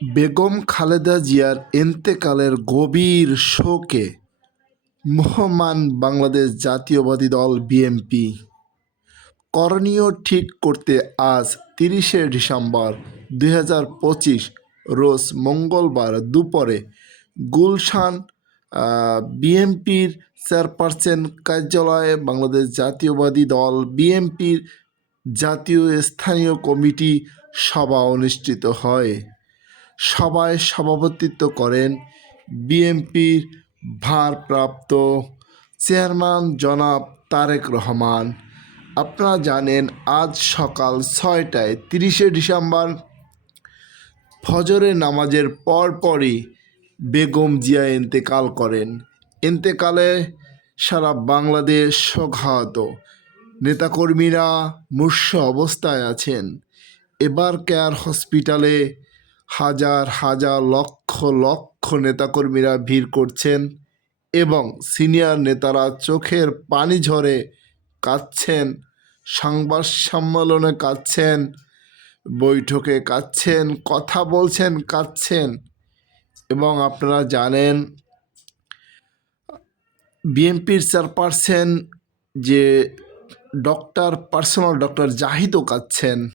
বেগম খালেদা জিয়ার এন্তেকালের গভীর শোকে মুহ্যমান বাংলাদেশ জাতীয়বাদী দল বিএনপি। করণীয় ঠিক করতে আজ তিরিশে ডিসেম্বর দুই হাজার পঁচিশ, রোজ মঙ্গলবার দুপুরে গুলশান বিএনপির চেয়ারপারসন কার্যালয়ে বাংলাদেশ জাতীয়বাদী দল বিএনপির জাতীয় স্থানীয় কমিটি সভা অনুষ্ঠিত হয়। সভায় সভাপতিত্ব করেন বিএনপির ভারপ্রাপ্ত চেয়ারম্যান জনাব তারেক রহমান। আপনারা জানেন, আজ সকাল ছয়টায় তিরিশে ডিসেম্বর ফজরের নামাজের পরপরই বেগম জিয়া ইন্তেকাল করেন। ইন্তেকালে সারা বাংলাদেশ শোকাহত। নেতাকর্মীরা মূর্ষ অবস্থায় আছেন। এবার কেয়ার হসপিটালে হাজার হাজার, লক্ষ লক্ষ নেতাকর্মীরা ভিড় করছেন এবং সিনিয়র নেতারা চোখের পানি ঝরে কাঁদছেন, সংবাদ সম্মেলনে কাঁদছেন, বৈঠকে কাঁদছেন, কথা বলছেন, কাঁদছেন এবং আপনারা জানেন বিএনপির চেয়ারপারসন যে ডক্টর, পার্সোনাল ডক্টর জাহিদও কাঁদছেন।